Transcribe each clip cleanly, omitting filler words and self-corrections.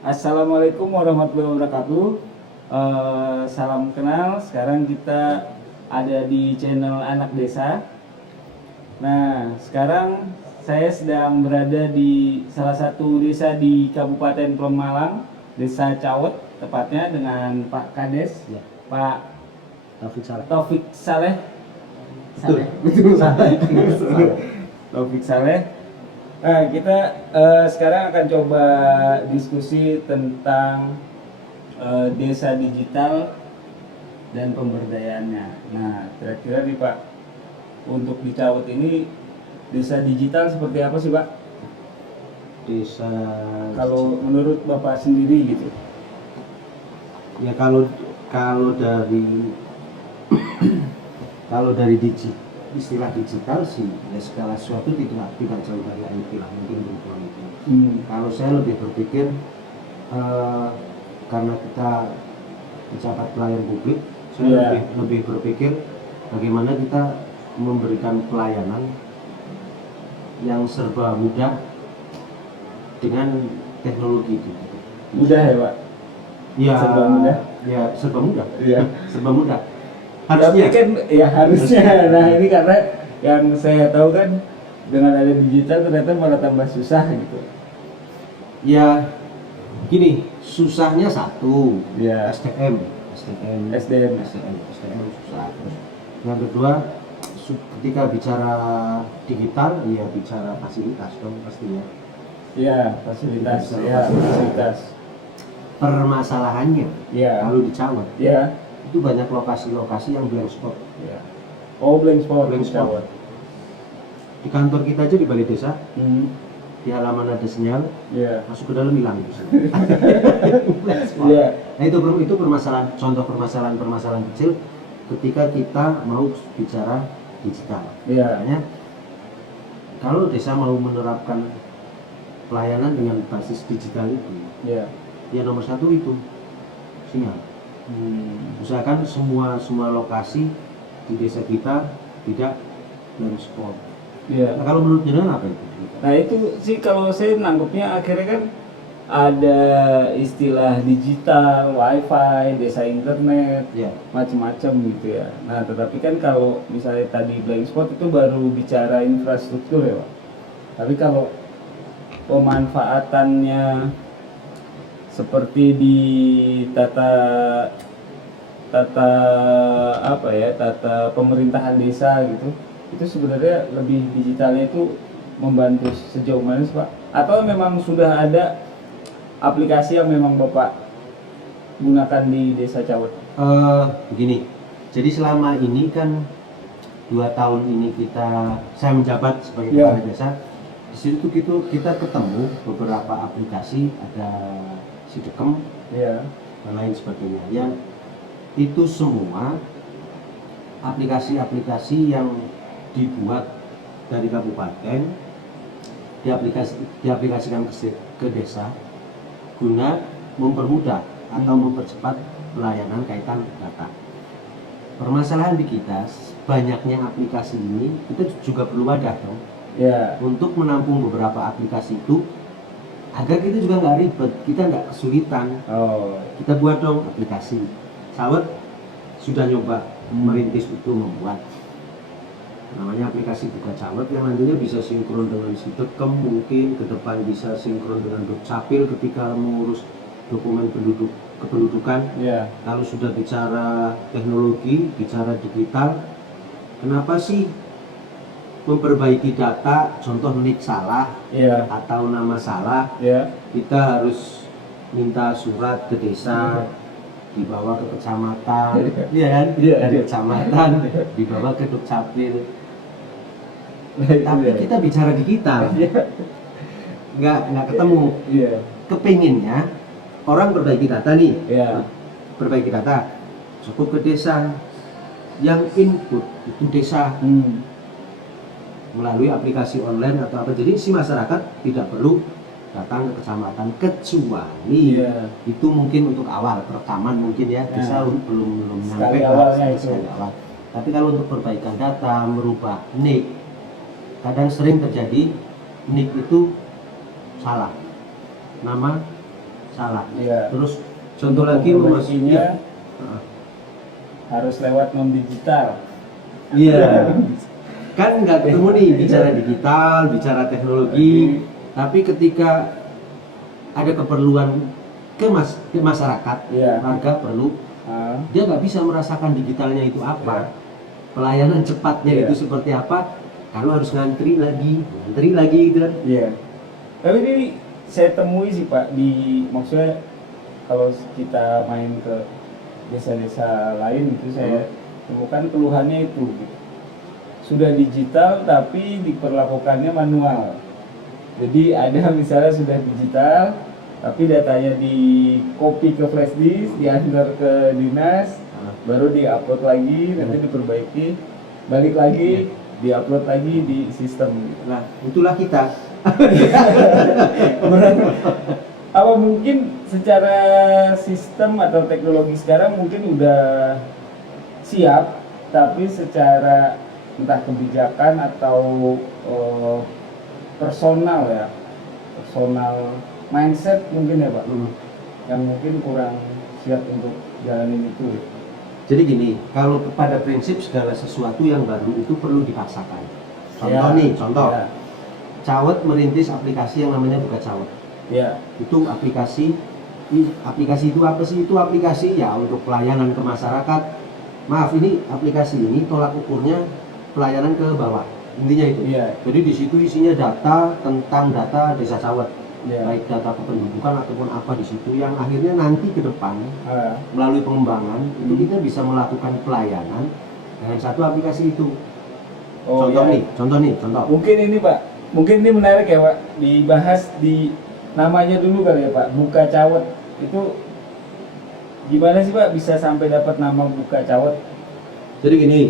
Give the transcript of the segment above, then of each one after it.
Assalamualaikum warahmatullahi wabarakatuh. Salam kenal. Sekarang kita ada di channel Anak Desa. Nah, sekarang saya sedang berada di salah satu desa di Kabupaten Pemalang, Desa Cawet, tepatnya dengan Pak Kades, Ya. Pak Taufik Saleh. Taufik Saleh. Betul. Betul. Saleh. Taufik Saleh. Nah, kita sekarang akan coba diskusi tentang desa digital dan pemberdayaannya. Nah, kira-kira nih Pak, untuk di Cawet ini desa digital seperti apa sih Pak? Desa. Kalau menurut Bapak sendiri gitu. Ya kalau dari kalau dari istilah digital sih ya segala sesuatu tidak jauh dari IT lah, mungkin begitu itu. Kalau saya lebih berpikir karena kita pejabat pelayan publik, saya lebih berpikir bagaimana kita memberikan pelayanan yang serba mudah dengan teknologi itu. Mudah ya Pak? Ya, serba mudah. Ya serba mudah. Iya. Serba mudah. Tapi Harusnya. kan ya harusnya. Nah ini karena yang saya tahu kan dengan ada digital ternyata malah tambah susah gitu. Ya, gini, susahnya satu. Ya. SDM SDM. susah. Terus yang kedua, ketika bicara digital, ya bicara fasilitas dong pastinya. Iya, fasilitas. Permasalahannya, Iya. kalau di Cawet, Iya. itu banyak lokasi-lokasi yang blank spot. Iya. Oh, blank spot. Blank spot. Di kantor kita aja di balai desa, Hmm. di halaman ada sinyal, Iya. masuk ke dalam hilang itu. Blank spot. Iya. Nah itu permasalahan, contoh permasalahan kecil ketika kita mau bicara digital. Iya. Makanya kalau desa mau menerapkan pelayanan dengan basis digital itu, Iya. ya nomor satu itu sinyal. Usahakan semua lokasi di desa kita tidak blank spot. Iya. Nah, kalau menurut jenengan apa itu? Nah itu sih kalau saya nangkepnya akhirnya kan ada istilah digital, wifi, desa internet, Ya. macam-macam gitu ya. Nah tetapi kan kalau misalnya tadi blank spot itu baru bicara infrastruktur ya Pak. Tapi kalau pemanfaatannya seperti di tata pemerintahan desa gitu, itu sebenarnya lebih digitalnya itu membantu sejauh mana sih Pak? Atau memang sudah ada aplikasi yang memang Bapak gunakan di desa Cawet? Begini, jadi selama ini kan 2 tahun ini saya menjabat sebagai kepala desa. Di situ kita ketemu beberapa aplikasi, ada Sidekem, dan lain sebagainya. Yang itu semua aplikasi-aplikasi yang dibuat dari kabupaten, diaplikasikan ke desa guna mempermudah atau mempercepat pelayanan kaitan data. Permasalahan di kita, banyaknya aplikasi ini, kita juga perlu wadah dong. Ya. Untuk menampung beberapa aplikasi itu, agar kita juga nggak ribet, kita nggak kesulitan. Kita buat dong aplikasi. Cawet sudah nyoba merintis itu, membuat namanya aplikasi Buka Cawet yang nantinya bisa sinkron dengan Sidekem, mungkin ke depan bisa sinkron dengan Dukcapil ketika mengurus dokumen kependudukan. Kalau sudah bicara teknologi, bicara digital, kenapa sih memperbaiki data, contoh nik salah atau nama salah, kita harus minta surat ke desa, dibawa ke kecamatan, dari kecamatan dibawa ke Dukcapil. Tapi kita bicara digital, nggak ketemu. Kepinginnya orang perbaiki data nih, perbaiki data, cukup ke desa, yang input itu desa. Melalui aplikasi online atau apa, jadi si masyarakat tidak perlu datang ke kecamatan, kecuali itu mungkin untuk awal perekaman, mungkin ya desa belum sekali nyampe awalnya sekali awal. Tapi kalau untuk perbaikan data, merubah nik, kadang sering terjadi nik itu salah, nama salah. Iya. Terus contoh lagi memperbaikinya iya. harus lewat non digital. Iya. Kan nggak ketemu nih bicara digital, bicara teknologi, tapi ketika ada keperluan ke masyarakat, Iya. warga perlu, dia nggak bisa merasakan digitalnya itu apa, pelayanan cepatnya Iya. itu seperti apa, kalau harus ngantri lagi gitu kan. Iya. Tapi ini saya temui sih Pak maksudnya kalau kita main ke desa-desa lain itu saya temukan keluhannya itu sudah digital tapi diperlakukannya manual. Jadi ada misalnya sudah digital tapi datanya di copy ke flash disk, diantar ke dinas, baru diupload lagi, nanti diperbaiki, balik lagi, diupload lagi di sistem. Nah, itulah kita. Apa mungkin secara sistem atau teknologi sekarang mungkin udah siap, tapi secara entah kebijakan atau personal mindset mungkin ya Pak, yang mungkin kurang siap untuk jalanin itu. Jadi gini, kalau pada prinsip segala sesuatu yang baru itu perlu dipaksakan. Contoh, Ya. Cawet merintis aplikasi yang namanya Buka Cawet. Ya. Itu aplikasi itu apa sih? Itu aplikasi ya untuk pelayanan ke masyarakat. Maaf, ini aplikasi ini tolak ukurnya pelayanan ke bawah. Intinya itu. Iya. Jadi di situ isinya data tentang data Desa Cawet. Iya. Baik data kependudukan ataupun apa di situ yang akhirnya nanti ke depan melalui pengembangan itu kita bisa melakukan pelayanan dengan satu aplikasi itu. Contoh. Mungkin ini Pak, mungkin ini menarik ya Pak, dibahas di namanya dulu kali ya Pak, Buka Cawet. Itu gimana sih Pak bisa sampai dapat nama Buka Cawet? Jadi gini,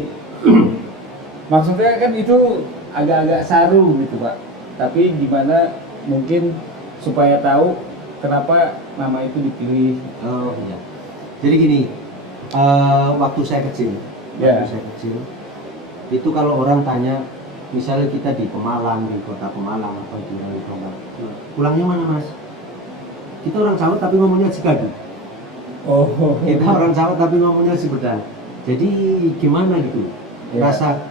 maksudnya kan itu agak-agak saru gitu Pak, tapi gimana mungkin supaya tahu kenapa nama itu dipilih. oh iya. Jadi gini, waktu saya kecil, itu kalau orang tanya, misalnya kita di Pemalang, di kota Pemalang atau di Pemalang, pulangnya mana mas? Kita orang Cawet tapi ngomongnya Cikadu. Oh. Kita orang Cawet tapi ngomongnya Sumedang. Jadi gimana gitu? Ya. Rasa,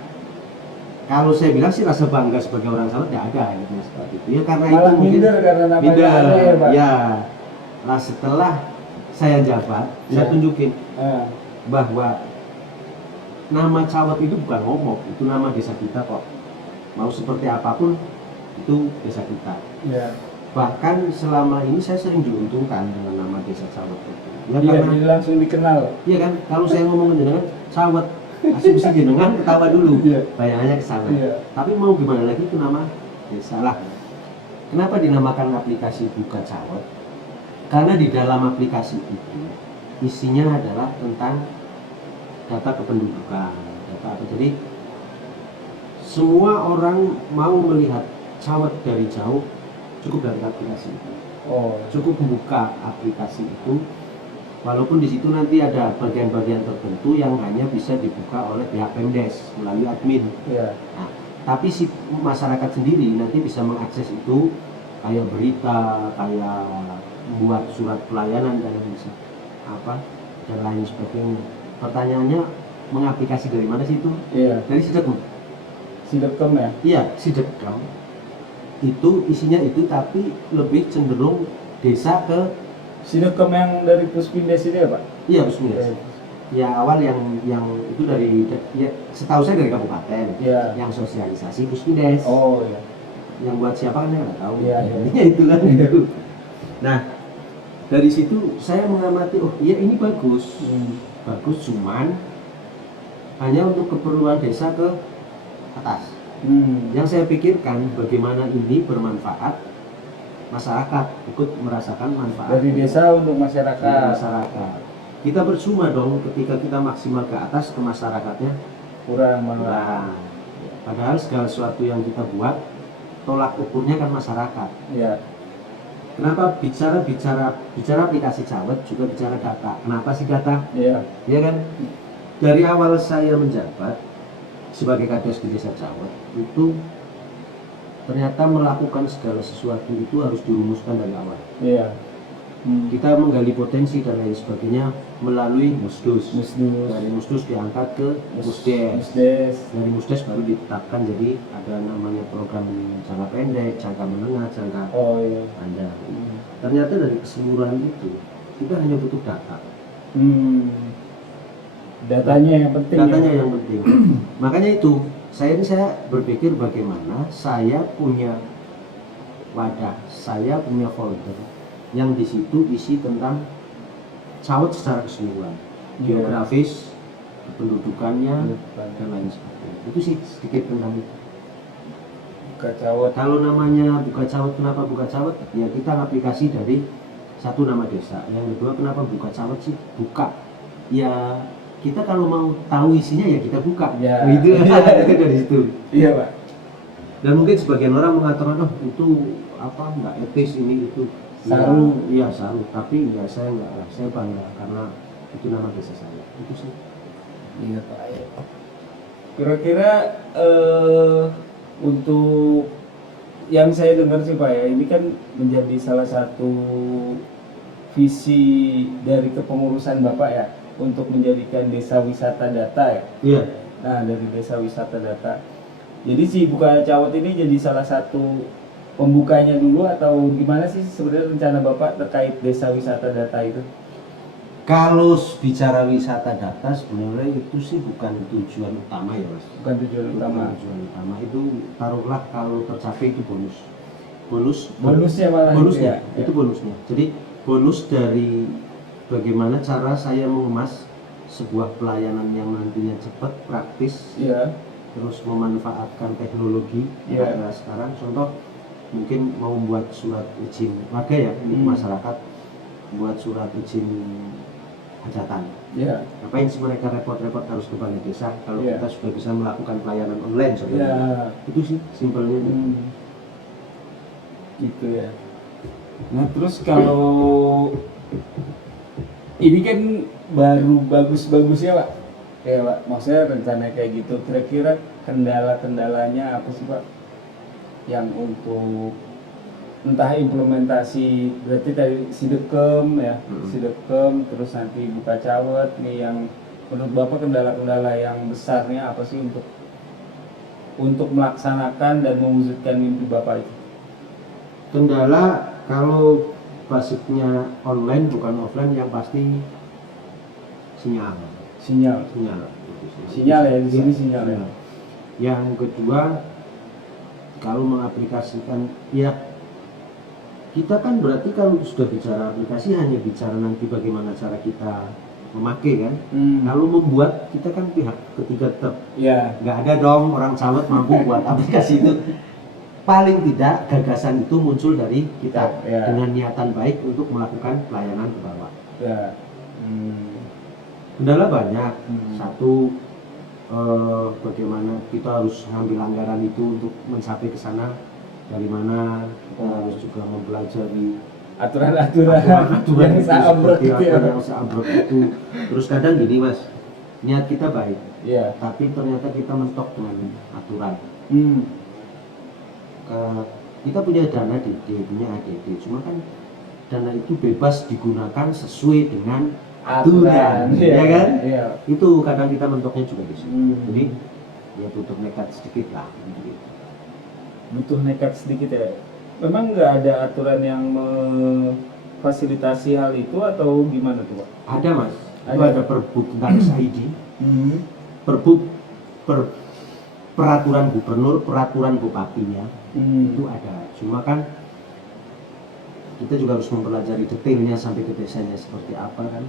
kalau saya bilang sih rasa bangga sebagai orang Cawet ya ada gitu seperti itu. Ya karena Malah itu mungkin minder karena namanya ada ya Pak. Ya. Nah setelah saya jabat, saya tunjukin bahwa nama Cawet itu bukan momok, itu nama desa kita kok. Mau seperti apapun itu desa kita. Ya. Bahkan selama ini saya sering diuntungkan dengan nama desa Cawet itu. Ya, Iya, karena, jadi langsung dikenal. iya kan, kalau saya ngomong dengan Cawet, asumsi jenengan ketawa dulu, Iya. bayangannya ke sana. Iya. Tapi mau gimana lagi itu nama desa lah. Kenapa dinamakan aplikasi Buka Cawet? Karena di dalam aplikasi itu isinya adalah tentang data kependudukan, data apa. Jadi semua orang mau melihat Cawet dari jauh cukup dari aplikasi itu. Oh. Cukup membuka aplikasi itu, walaupun di situ nanti ada bagian-bagian tertentu yang hanya bisa dibuka oleh pihak Pemdes melalui admin. Iya. Nah, tapi si masyarakat sendiri nanti bisa mengakses itu kayak berita, kayak membuat surat pelayanan dan bisa apa dan lain sebagainya. Pertanyaannya, mengaplikasi dari mana sih itu? Iya. Dari Sidecom. Sidecom ya. Iya, Sidecom. Itu isinya itu, tapi lebih cenderung desa ke Sidecom yang dari Puspindes ini ya Pak? iya Puspindes. Ya awal yang itu dari ya, setahu saya dari kabupaten. Iya. Yang sosialisasi Puspindes. Oh iya. Yang buat siapa kan saya nggak tahu. Iya, iya. Intinya itu kan. Nah, dari situ saya mengamati, oh iya ini bagus. Bagus, cuman hanya untuk keperluan desa ke atas. Yang saya pikirkan bagaimana ini bermanfaat, masyarakat ikut merasakan manfaat Dari desa untuk masyarakat. Kita percuma dong ketika kita maksimal ke atas, ke masyarakatnya Kurang malah. kurang. Padahal segala sesuatu yang kita buat tolak ukurnya kan masyarakat. Iya. Kenapa bicara aplikasi Cawet juga bicara data? Kenapa sih data? Iya. Ya kan? Dari awal saya menjabat sebagai kades di desa Cawet itu ternyata melakukan segala sesuatu itu harus dirumuskan dari awal. Iya. Kita menggali potensi dan lain sebagainya melalui musdus. Musdus. Dari musdus diangkat ke musdes. Musdes. Dari musdes baru ditetapkan jadi ada namanya program jangka pendek, jangka menengah, jangka Oh iya. panjang. Ternyata dari keseluruhan itu kita hanya butuh data. Datanya yang penting. Datanya ya? yang penting. Makanya itu saya berpikir bagaimana saya punya wadah, saya punya folder yang di situ isi tentang sawit secara keseluruhan, geografis, kependudukannya, dan lain sebagainya. Itu sih sedikit tentang itu. Buka cawet. Kalau namanya buka cawet, kenapa buka cawet? Ya kita aplikasi dari satu nama desa. Yang kedua, kenapa buka cawet sih? Buka. Ya kita kalau mau tahu isinya ya kita buka. Ya. Itu itu dari situ. Iya Pak. Dan mungkin sebagian orang mengatakan, oh itu apa nggak etis ini itu. Saru. Iya saru. Tapi ya saya nggak lah. Saya bangga karena itu nama desa saya. Itu sih. Iya Pak. Kira-kira untuk yang saya dengar sih Pak ya, ini kan menjadi salah satu visi dari kepengurusan Bapak ya untuk menjadikan desa wisata data ya. Iya. Nah dari desa wisata data. Jadi si Buka Cawet ini jadi salah satu pembukanya dulu atau gimana sih sebenarnya rencana Bapak terkait desa wisata data itu? Kalau bicara wisata data sebenarnya itu sih bukan tujuan utama ya mas. Bukan tujuan utama. Bukan tujuan utama itu taruhlah kalau tercapai itu bonus. Bonusnya malah bonusnya itu ya? itu bonusnya. Jadi bonus dari bagaimana cara saya mengemas sebuah pelayanan yang nantinya cepat, praktis, Iya. terus memanfaatkan teknologi yang Iya. ada sekarang. Contoh mungkin mau membuat surat izin warga ya ini masyarakat buat surat izin hajatan. Iya. Ngapain sih mereka repot-repot harus ke balai desa kalau Iya. kita sudah bisa melakukan pelayanan online Iya. sebenarnya. Itu sih simpelnya. Gitu ya. Nah terus kalau ini kan baru bagus-bagus ya Pak. Ya Pak, maksudnya rencana kayak gitu. Kira-kira kendala-kendalanya apa sih Pak? Yang untuk entah implementasi berarti tadi Sidekem ya, Sidekem terus nanti Buka Cawet nih yang menurut Bapak kendala-kendala yang besarnya apa sih untuk melaksanakan dan mewujudkan mimpi Bapak itu? Kendala kalau basicnya online bukan offline yang pasti sinyal. Sinyal ya di sini sinyal ya. Yang kedua kalau mengaplikasikan ya kita kan berarti kalau sudah bicara aplikasi hanya bicara nanti bagaimana cara kita memakai kan. Kalau membuat kita kan pihak ketiga tetap Ya. nggak ada dong orang cawet mampu buat aplikasi itu. Paling tidak gagasan itu muncul dari kita Ya. dengan niatan baik untuk melakukan pelayanan ke bawah. Ya. Kendala banyak. Satu bagaimana kita harus ambil anggaran itu untuk mencapai ke sana. Dari mana kita harus juga mempelajari Aturan-aturan yang itu seambruk seperti gitu ya. apa yang seambruk itu. Terus kadang gini mas, niat kita baik, Iya. tapi ternyata kita mentok dengan aturan. Kita punya dana DD, punya ADD, cuma kan dana itu bebas digunakan sesuai dengan aturan, ya kan? Iya. Itu kadang kita mentoknya juga di situ. Jadi ya butuh nekat sedikit lah. Gitu. Butuh nekat sedikit ya. Memang nggak ada aturan yang memfasilitasi hal itu atau gimana tuh Pak? Ada mas, itu Ada. ada Perbup tentang SID, Perbup peraturan gubernur, peraturan bupatinya itu ada. Cuma kan kita juga harus mempelajari detailnya sampai ke desanya seperti apa kan.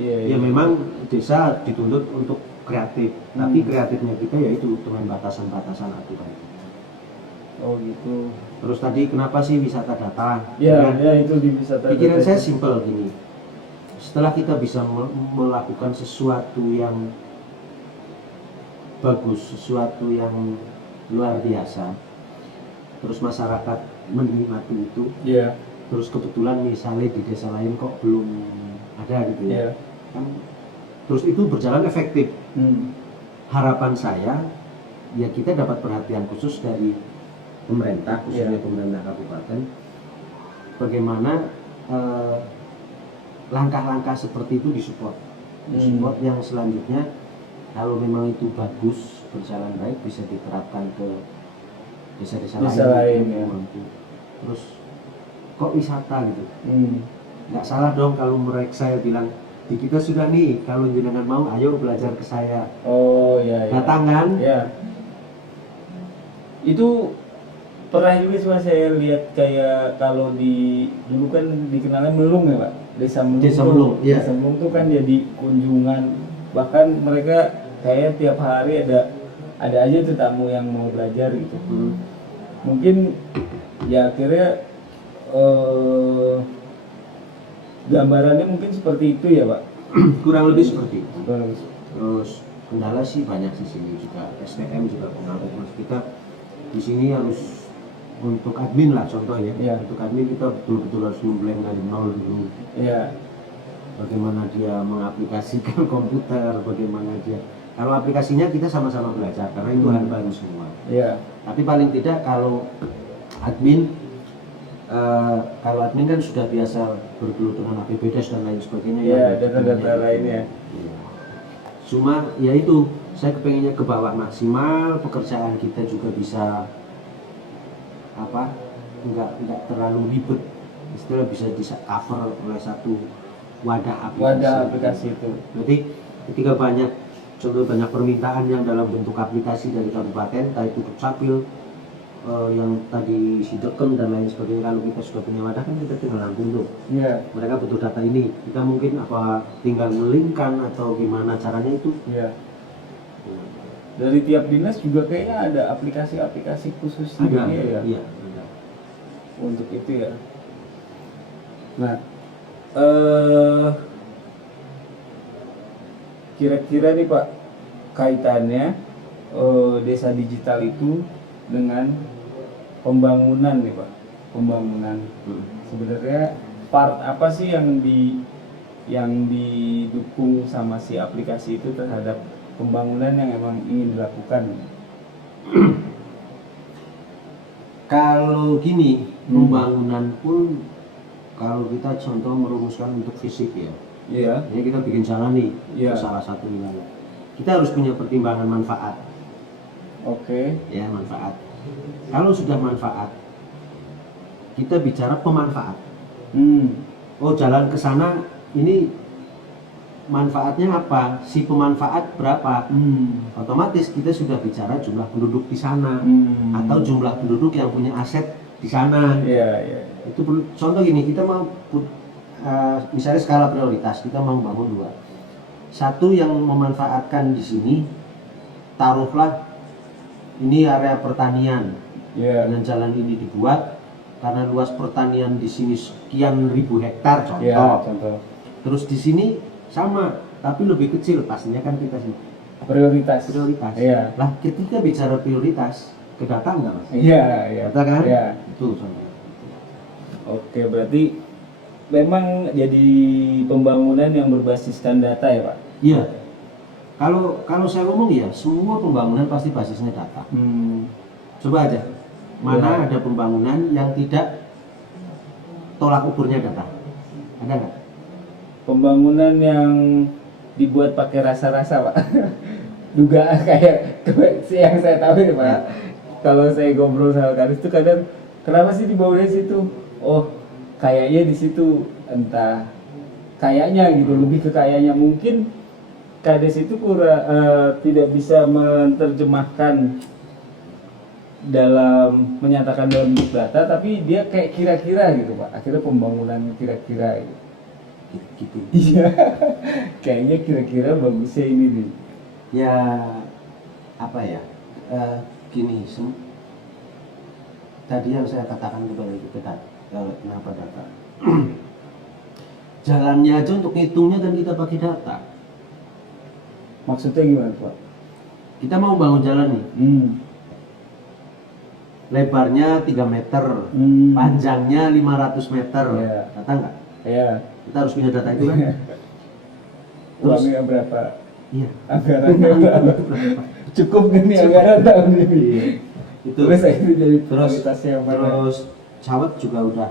Iya. Ya memang desa dituntut untuk kreatif, tapi kreatifnya kita yaitu dengan batasan-batasan aturan. Oh gitu. Terus tadi kenapa sih wisata data? Ya, Kan? ya itu di wisata. Pikiran data saya itu. simpel gini. Setelah kita bisa melakukan sesuatu yang bagus, sesuatu yang luar biasa, terus masyarakat menikmati itu, Iya. terus kebetulan misalnya di desa lain kok belum ada gitu ya, Iya. kan, terus itu berjalan efektif. Harapan saya ya kita dapat perhatian khusus dari pemerintah, khususnya Iya. pemerintah kabupaten, bagaimana langkah-langkah seperti itu disupport. Disupport yang selanjutnya kalau memang itu bagus, berjalan baik, bisa diterapkan ke desa-desa lain ya. mampu. Terus kok wisata gitu, nggak salah dong kalau mereka saya bilang di kita sudah nih, kalau jenengan mau ayo belajar ke saya. Oh ya, ya. Datang kan? Ya. Itu pernah juga cuma saya lihat kayak kalau di dulu kan dikenalnya Melung ya Pak, Desa Melung. Desa Melung, iya. Desa Melung tuh kan jadi kunjungan, bahkan mereka kayak tiap hari ada aja tuh tamu yang mau belajar gitu. Mungkin ya akhirnya gambarannya mungkin seperti itu ya Pak. Kurang lebih seperti itu. Terus kendala sih banyak di sini juga, SDM juga pengaruh. Mas kita di sini harus untuk admin lah contohnya. Ya. Untuk admin kita betul-betul harus memulai dari nol dulu. Iya. Bagaimana dia mengaplikasikan komputer, bagaimana dia. Kalau aplikasinya kita sama-sama belajar karena itu hal baru semua. Iya. Tapi paling tidak kalau admin kan sudah biasa bergelut dengan APBDes dan lain sebagainya. Iya, data-data lainnya. Iya. Cuma ya itu, saya kepengennya ke bawah maksimal, pekerjaan kita juga bisa nggak terlalu ribet, istilah bisa di cover oleh satu wadah aplikasi itu. Berarti ketika banyak permintaan yang dalam bentuk aplikasi dari kabupaten, entah itu Dukcapil, yang tadi Sideken dan lain sebagainya, kalau kita sudah punya wadah kan kita tinggal langsung tuh. Iya. Mereka butuh data ini, kita mungkin tinggal ngelingkan atau gimana caranya itu. Iya. Dari tiap dinas juga kayaknya ada aplikasi-aplikasi khusus Ada, ya. iya, ada. Untuk itu ya. Nah, kira-kira nih Pak, kaitannya desa digital itu dengan pembangunan nih Pak, pembangunan. Sebenarnya part apa sih yang didukung sama si aplikasi itu terhadap pembangunan yang emang ingin dilakukan? Kalau gini, pembangunan pun kalau kita contoh merumuskan untuk fisik ya. Iya. Ini kita bikin jalan nih, Iya. ke salah satu wilayah. Kita harus punya pertimbangan manfaat. Oke. Ya, manfaat. Kalau sudah manfaat, kita bicara pemanfaat. Oh, jalan ke sana ini manfaatnya apa? Si pemanfaat berapa? Otomatis kita sudah bicara jumlah penduduk di sana atau jumlah penduduk yang punya aset di sana. Iya. Itu contoh gini, kita mau misalnya skala prioritas, kita mau bangun 2. Satu yang memanfaatkan di sini, taruhlah ini area pertanian. Dengan jalan ini dibuat karena luas pertanian di sini sekian ribu hektar contoh. Terus di sini sama, tapi lebih kecil, pastinya kan kita sih prioritas. Iya. Lah ketika bicara prioritas, ke data enggak Mas? Iya. Data kan? Iya. Itu contoh. Oke, berarti memang jadi pembangunan yang berbasiskan data ya Pak? Iya. Kalau saya ngomong ya, semua pembangunan pasti basisnya data. Coba aja, mana ada pembangunan yang tidak tolak ukurnya data? Ada nggak? Pembangunan yang dibuat pakai rasa-rasa Pak. Dugaan kayak yang saya tahu ya Pak. Ya. Kalau saya ngobrol sama Karis itu kadang, kenapa sih dibangunnya di situ? Oh, kayaknya di situ, entah kayaknya gitu, lebih ke kayaknya. Mungkin Kades itu tidak bisa menerjemahkan menyatakan dalam bentuk data, tapi dia kayak kira-kira gitu Pak. Akhirnya pembangunan kira-kira gitu. Iya. Kayaknya kira-kira bagusnya ini nih. Ya apa ya? Gini, tadi yang saya katakan kita kenapa data? Jalannya aja untuk ngitungnya dan kita pakai data. Maksudnya gimana Pak? Kita mau bangun jalan nih. Lebarnya 3 meter, panjangnya 500 meter. Yeah. Data nggak? Iya. Kita harus punya data itu kan? Uangnya berapa? Iya. Anggarannya berapa? Cukup gak nih anggaran tahun ini? Itu. Terus itu jadi Terus yang mana? Terus sawit juga udah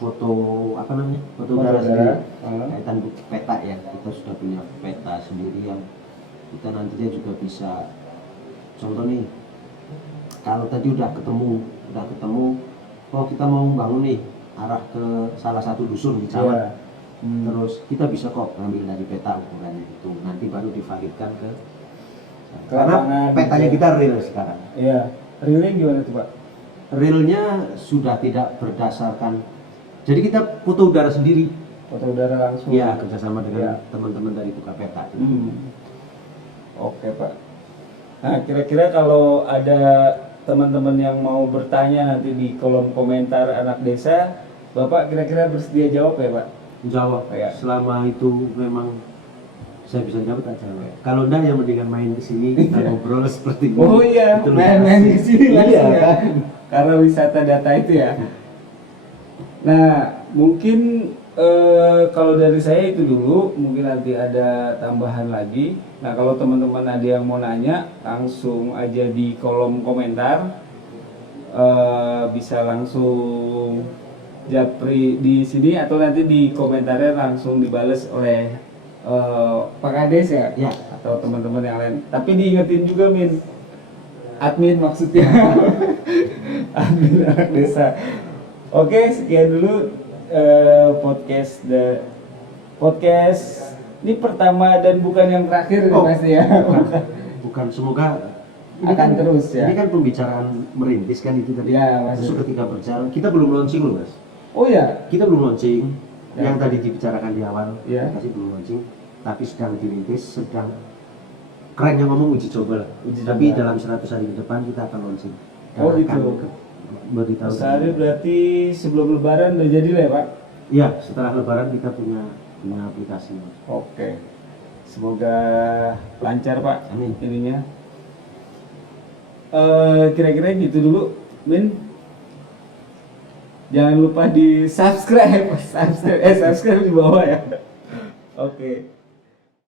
foto apa namanya, foto Foto udara udara. sendiri, kaitan peta ya, kita sudah punya peta sendiri yang kita nantinya juga bisa, contoh nih, kalau tadi udah ketemu, oh kita mau bangun nih arah ke salah satu dusun di Jawa, Iya. terus kita bisa kok ngambil dari peta ukurannya itu, nanti baru divalidkan ke Ke karena lapangan, petanya gitu. kita real sekarang. Iya. Realnya gimana tuh Pak? Realnya sudah tidak berdasarkan, jadi kita foto udara sendiri. Foto udara langsung. Iya, kerjasama dengan Iya. teman-teman dari Tukar Peta. Oke Pak. Nah kira-kira kalau ada teman-teman yang mau bertanya nanti di kolom komentar anak desa, Bapak kira-kira bersedia jawab ya Pak? Jawab, Iya. selama itu memang saya bisa jawab tak jawab. Kalau enggak ya mendingan main ke sini kita ngobrol seperti ini. Oh iya, Itu lebih main-main asik. di sini langsung Iya, ya. kan? Karena wisata data itu ya. Nah, mungkin kalau dari saya itu dulu, mungkin nanti ada tambahan lagi. Nah, kalau teman-teman ada yang mau nanya, langsung aja di kolom komentar. Bisa langsung japri di sini atau nanti di komentarnya langsung dibales oleh Pak Kades ya, Ya. atau teman-teman yang lain. Tapi diingetin juga Min, admin maksudnya, admin anak desa. Oke, sekian dulu podcast ini pertama dan bukan yang terakhir Oh, pasti ya. Bukan, semoga Akan terus ya. Ini kan pembicaraan merintis kan itu tadi. Ya, Mas. Terus ketika berjalan, kita belum launching loh Mas. Oh ya, Kita belum launching. Ya. Yang tadi dibicarakan di awal, Ya. masih belum launching, tapi sedang dirintis, sedang kerennya ngomong uji coba lah. Uji Tapi coba. dalam 100 hari ke depan kita akan launching. Oh, Dan gitu. akan beritahu. sehari berarti sebelum Lebaran udah jadi lah ya Pak. Iya, setelah Lebaran kita punya aplikasi. Mas. Oke, semoga lancar Pak. Amin. Ininya. Kira-kira gitu dulu, Min. Jangan lupa di subscribe di bawah ya. Oke.